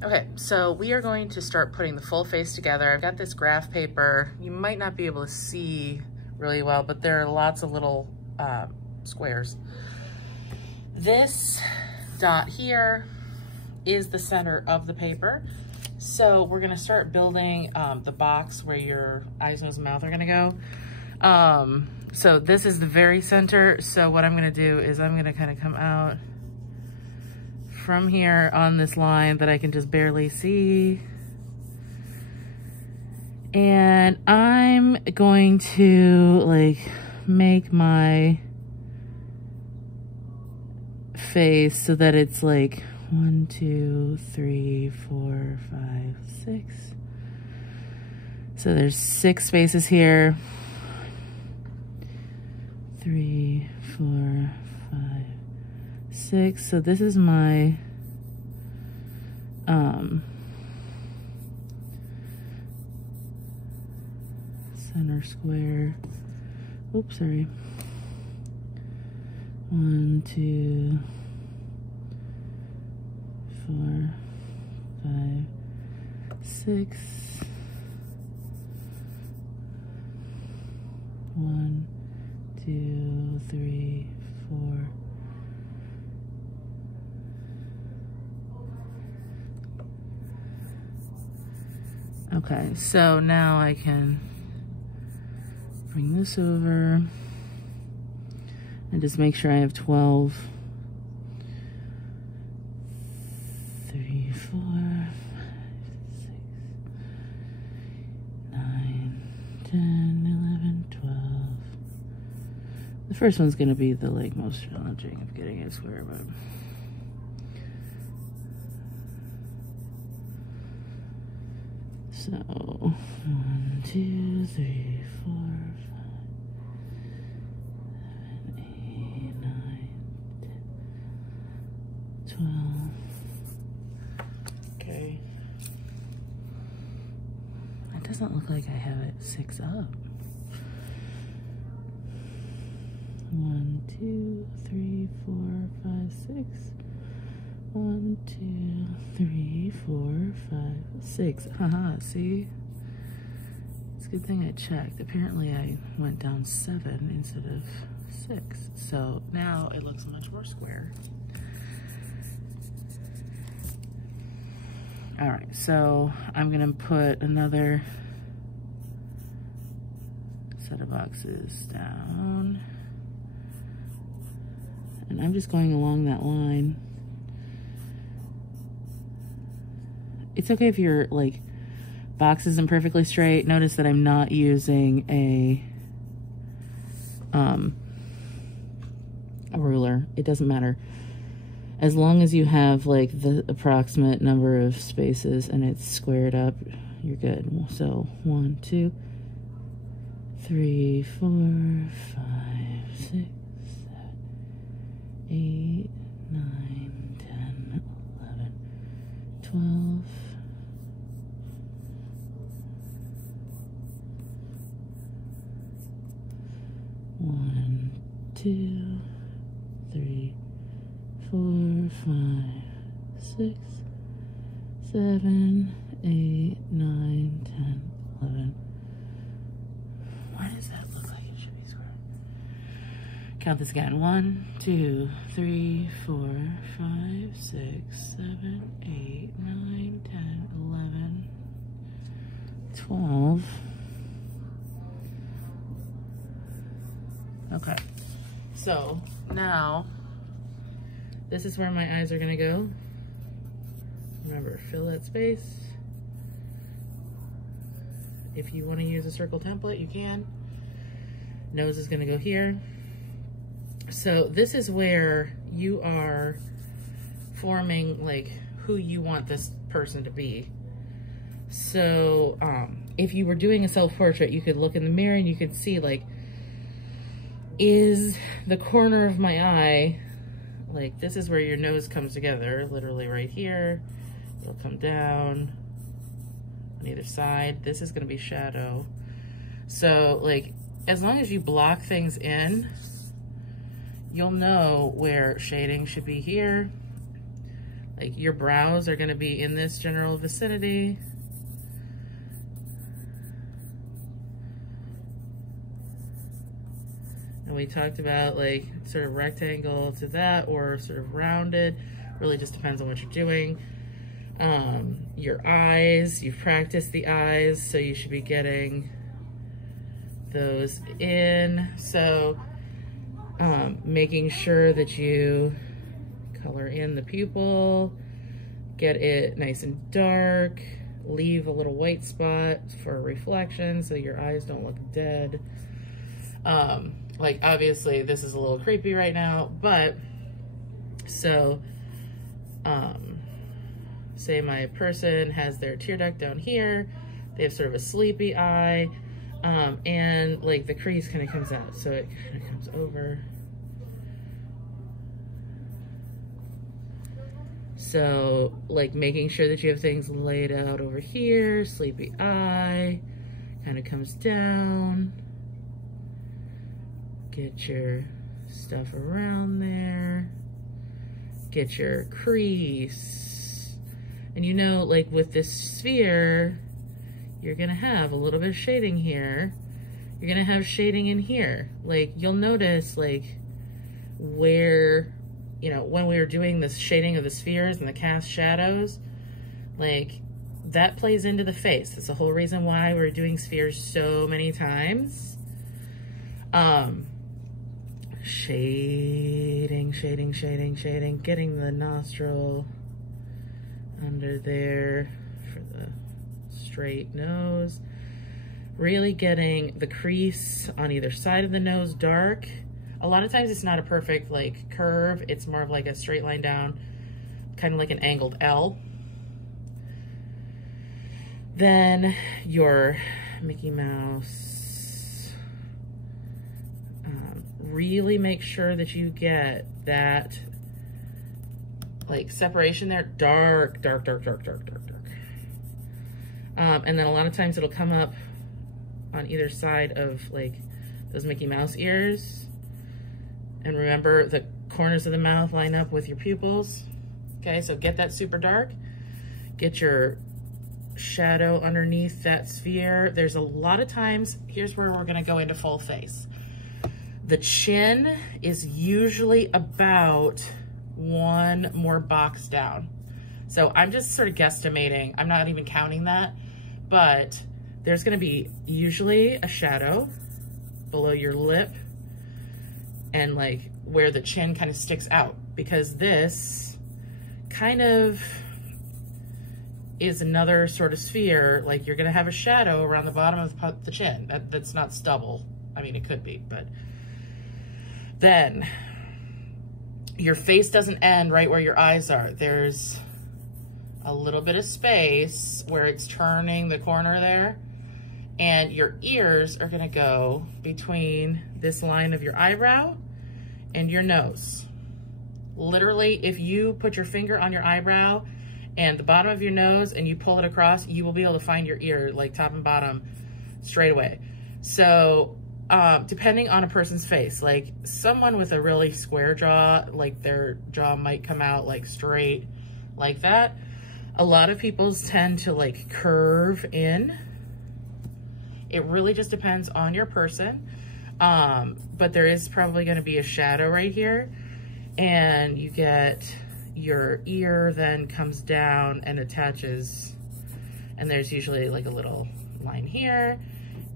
Okay, so we are going to start putting the full face together. I've got this graph paper. You might not be able to see really well, but there are lots of little squares. This dot here is the center of the paper. So we're gonna start building the box where your eyes, nose, and mouth are gonna go. So this is the very center. So what I'm gonna do is I'm gonna kind of come out from here on this line that I can just barely see. And I'm going to like make my face so that it's like 1, 2, 3, 4, 5, 6. So there's 6 spaces here. 3, 4, 5, 6. So this is my center square. Oops, sorry. 1, 2, 4, 5, 6. 1, 2, 3, 4. Okay, so now I can bring this over and just make sure I have 12. 3, 4, 5, 6, 9, 10, 11, 12. The first one's gonna be the like most challenging of getting it square, but so 1, 2, 3, 4, 5, 7, 8, 9, 10, 12. Okay. It doesn't look like I have it 6 up. 1, 2, 3, 4, 5, 6. 1, 2, 3, 4, 5, 6. Haha, see? It's a good thing I checked. Apparently I went down 7 instead of 6. So now it looks much more square. All right, so I'm gonna put another set of boxes down. And I'm just going along that line. It's okay if your like box isn't perfectly straight. Notice that I'm not using a ruler. It doesn't matter. As long as you have like the approximate number of spaces and it's squared up, you're good. So 1, 2, 3, 4, 5, 6, 7, 8, 9, 10, 11, 12. 1, 2, 3, 4, 5, 6, 7, 8, 9, 10, 11. Why does that look like it should be square? Count this again. 1, 2, 3, 4, 5, 6, 7, 8, 9, 10, 11, 12. Okay, so now this is where my eyes are gonna go. Remember, fill that space. If you wanna use a circle template, you can. Nose is gonna go here. So this is where you are forming like who you want this person to be. So if you were doing a self-portrait, you could look in the mirror and you could see like, is the corner of my eye, like this is where your nose comes together, literally right here. It'll come down on either side. This is gonna be shadow. So like, as long as you block things in, you'll know where shading should be here. Like your brows are gonna be in this general vicinity. And we talked about like sort of rectangle to that or sort of rounded. Really just depends on what you're doing. Your eyes, you've practiced the eyes, so you should be getting those in. So making sure that you color in the pupil, get it nice and dark, leave a little white spot for reflection so your eyes don't look dead. Like obviously this is a little creepy right now, but so say my person has their tear duct down here, they have sort of a sleepy eye, and like the crease kind of comes out, so it kind of comes over. So like making sure that you have things laid out over here, sleepy eye, kind of comes down. Get your stuff around there. Get your crease. And you know, like with this sphere, you're gonna have a little bit of shading here. You're gonna have shading in here. Like you'll notice like where, you know, when we were doing this shading of the spheres and the cast shadows, like that plays into the face. That's the whole reason why we're doing spheres so many times. Shading, shading, shading, shading, getting the nostril under there for the straight nose. Really getting the crease on either side of the nose dark. A lot of times it's not a perfect like curve, it's more of like a straight line down, kind of like an angled L. Then your Mickey Mouse, really make sure that you get that like separation there, dark, dark, dark, dark, dark, dark, dark. And then a lot of times it'll come up on either side of like those Mickey Mouse ears. And remember, the corners of the mouth line up with your pupils. Okay, so get that super dark. Get your shadow underneath that sphere. There's a lot of times, here's where we're gonna go into full face. The chin is usually about one more box down. So I'm just sort of guesstimating. I'm not even counting that, but there's gonna be usually a shadow below your lip and like where the chin kind of sticks out, because this kind of is another sort of sphere. Like you're gonna have a shadow around the bottom of the chin. That's not stubble. I mean, it could be, but then your face doesn't end right where your eyes are. There's a little bit of space where it's turning the corner there, and your ears are gonna go between this line of your eyebrow and your nose. Literally, if you put your finger on your eyebrow and the bottom of your nose and you pull it across, you will be able to find your ear, like top and bottom, straight away. So depending on a person's face, like someone with a really square jaw, like their jaw might come out like straight like that. A lot of people's tend to like curve in. It really just depends on your person. But there is probably gonna be a shadow right here, and you get your ear then comes down and attaches, and there's usually like a little line here,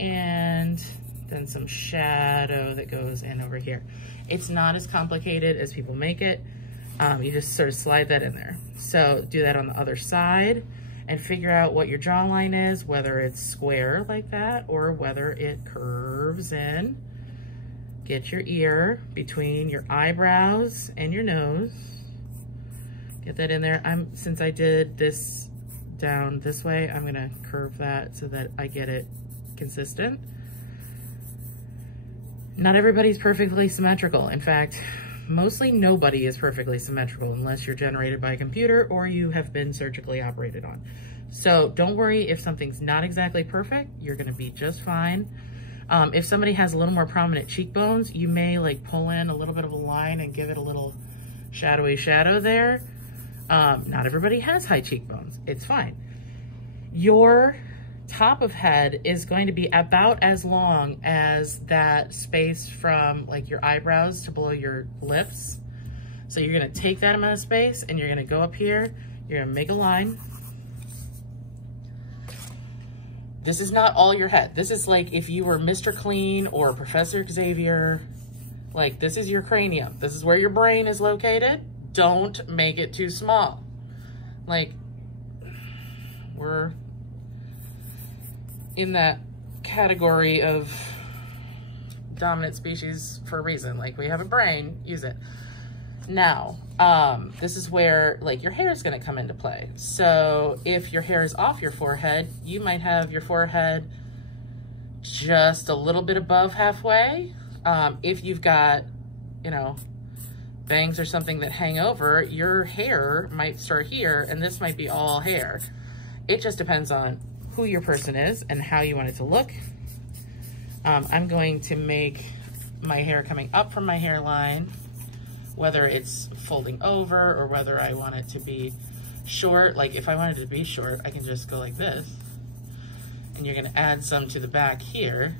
and then some shadow that goes in over here. It's not as complicated as people make it. You just sort of slide that in there. So do that on the other side and figure out what your jawline is, whether it's square like that or whether it curves in. Get your ear between your eyebrows and your nose. Get that in there. Since I did this down this way, I'm gonna curve that so that I get it consistent. Not everybody's perfectly symmetrical. In fact, mostly nobody is perfectly symmetrical unless you're generated by a computer or you have been surgically operated on. So don't worry if something's not exactly perfect, you're gonna be just fine. If somebody has a little more prominent cheekbones, you may like pull in a little bit of a line and give it a little shadowy shadow there. Not everybody has high cheekbones. It's fine. Your top of head is going to be about as long as that space from like your eyebrows to below your lips. So you're gonna take that amount of space and you're gonna go up here, you're gonna make a line. This is not all your head. This is like if you were Mr. Clean or Professor Xavier, like this is your cranium. This is where your brain is located. Don't make it too small. Like, we're in that category of dominant species for a reason. Like, we have a brain, use it. Now, this is where like your hair is going to come into play. So if your hair is off your forehead, you might have your forehead just a little bit above halfway. If you've got, you know, bangs or something that hang over, your hair might start here and this might be all hair. It just depends on who your person is and how you want it to look. I'm going to make my hair coming up from my hairline, whether it's folding over or whether I want it to be short. Like if I wanted it to be short, I can just go like this. And you're gonna add some to the back here.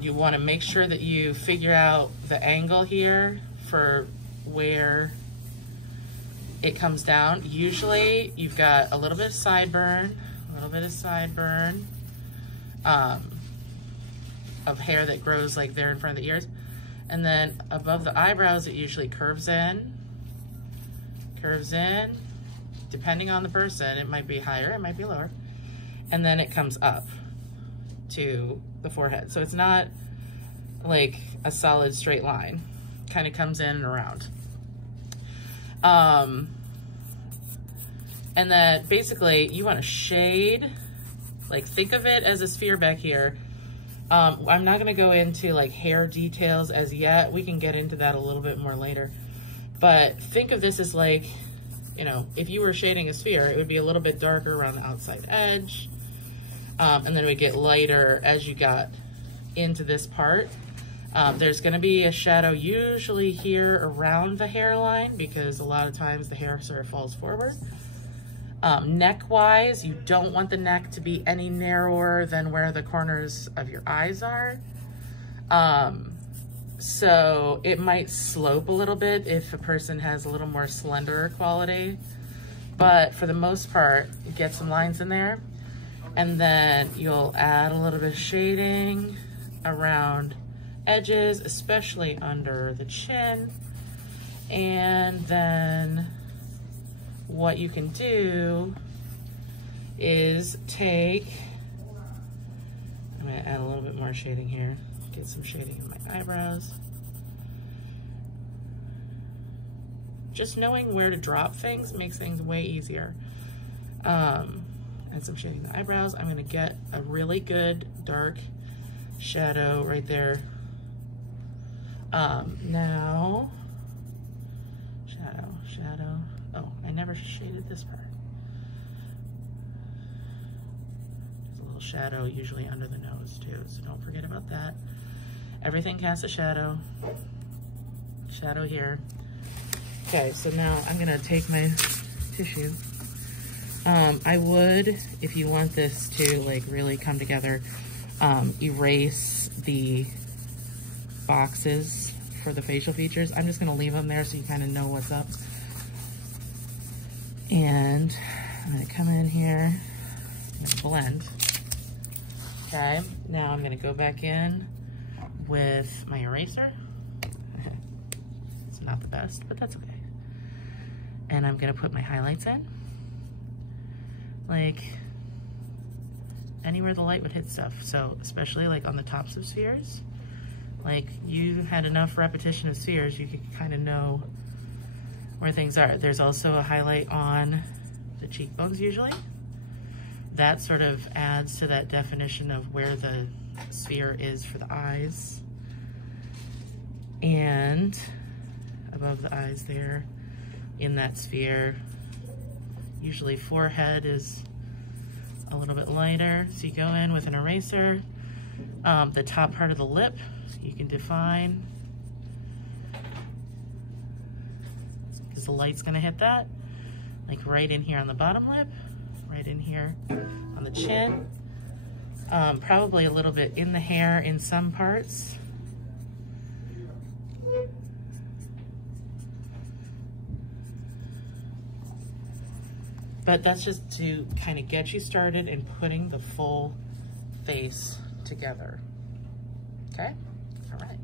You wanna make sure that you figure out the angle here for where it comes down. Usually you've got a little bit of sideburn, of hair that grows like there in front of the ears. And then above the eyebrows, it usually curves in. Depending on the person, it might be higher, it might be lower. And then it comes up to the forehead. So it's not like a solid straight line. Kind of comes in and around. And then basically you want to shade, like think of it as a sphere back here. I'm not gonna go into like hair details as yet. We can get into that a little bit more later. But think of this as like, you know, if you were shading a sphere, it would be a little bit darker around the outside edge. And then it would get lighter as you got into this part. There's gonna be a shadow usually here around the hairline because a lot of times the hair sort of falls forward. Neck-wise, you don't want the neck to be any narrower than where the corners of your eyes are. So it might slope a little bit if a person has a little more slender quality. But for the most part, you get some lines in there. And then you'll add a little bit of shading around edges, especially under the chin. And then what you can do is take, I'm gonna add a little bit more shading here, get some shading in my eyebrows. Just knowing where to drop things makes things way easier. And some shading in the eyebrows. I'm gonna get a really good dark shadow right there. Now, shadow. Oh, I never shaded this part. There's a little shadow usually under the nose too, so don't forget about that. Everything casts a shadow. Shadow here. Okay, so now I'm gonna take my tissue. I would, if you want this to like really come together, erase the boxes for the facial features. I'm just gonna leave them there so you kind of know what's up. And I'm gonna come in here, I'm gonna blend. Okay, now I'm gonna go back in with my eraser. It's not the best, but that's okay. And I'm gonna put my highlights in. Like anywhere the light would hit stuff. So especially like on the tops of spheres, like you had enough repetition of spheres, you could kind of know where things are. There's also a highlight on the cheekbones usually. That sort of adds to that definition of where the sphere is for the eyes. And above the eyes there, in that sphere, usually forehead is a little bit lighter. So you go in with an eraser. The top part of the lip, you can define. Because because the light's gonna hit that. Like right in here on the bottom lip, right in here on the chin. Probably a little bit in the hair in some parts. But that's just to kind of get you started in putting the full face together. Okay? All right.